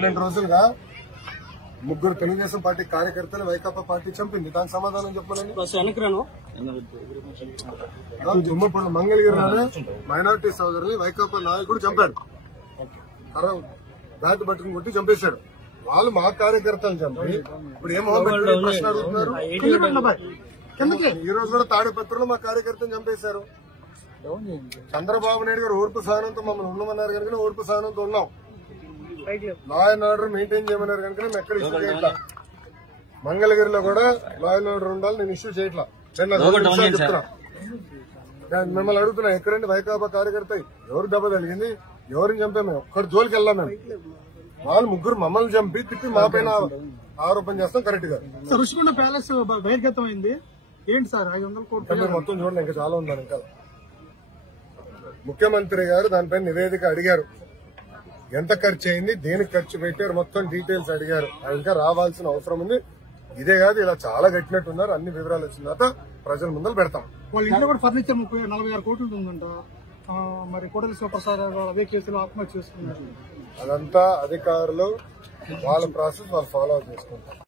12 రోజులుగా ముగ్గురు తెలుగుదేశం పార్టీ కార్యకర్తలు వైకాపా పార్టీ చంపింది. దానికి సమాధానం చెప్పాలని తుమ్మపూడి మంగళగిరిలోనే మైనార్టీ సోదరుని వైకాపా నాయకుడు చంపాడు. బ్యాట్ పట్టుకుని కొట్టి చంపేశాడు. వాళ్ళు మా కార్యకర్తలు చంపి ఇప్పుడు ఏమో ప్రశ్న అడుగుతున్నారు. ఈ రోజు కూడా తాడిపత్రిలో మా కార్యకర్తను చంపేశారు. చంద్రబాబు నాయుడు గారు ఓర్పు సహనంతో మమ్మల్ని ఉండమన్నారు కనుక ఓర్పు సహనంతో ఉన్నాం. లా అండ్ ఆర్డర్ మెయింటైన్ చేయమన్నారు కనుక మేము ఎక్కడ ఇష్యూ చేయట్లా. మంగళగిరిలో కూడా లా అండ్ ఆర్డర్ ఉండాలి, నేను ఇష్యూ చేయట్లా. చెప్తున్నా, మిమ్మల్ని అడుగుతున్నా, ఎక్కడండి వైకాపా కార్యకర్త ఎవరు దెబ్బ తగిలింది, ఎవరిని చంపా? మేము ఒక్కడి జోలికి వెళ్ళాం. మేము వాళ్ళు ముగ్గురు మమ్మల్ని చంపి తిప్పి మా పైన ఆరోపణ చేస్తాం. కరెక్ట్ గా రుషికొండ ప్యాలెస్ బహిర్గతమైంది. ఏంటి సార్ 500 కోట్లు మొత్తం చూడండి, ఇంకా చాలా ఉందని. ఇంకా ముఖ్యమంత్రి గారు దానిపైన నివేదిక అడిగారు. ఎంత ఖర్చు అయింది, దేనికి ఖర్చు పెట్టారు, మొత్తం డీటెయిల్స్ అడిగారు. ఇంకా రావాల్సిన అవసరం ఉంది. ఇదే కాదు, ఇలా చాలా కట్టినట్టున్నారు. అన్ని వివరాలు వచ్చిన తర్వాత ప్రజల ముందర పెడతాం. వాళ్ళ ఇంట్లో కూడా ఫర్నిచర్ 46 కోట్లు ఉందంట. మరి కోడలి శివప్రసాద్ అదే కేసులో ఆత్మహత్య చేసుకున్నారు. అదంతా అధికారులు వాళ్ళ ప్రాసెస్ వాళ్ళు ఫాలో చేసుకుంటారు.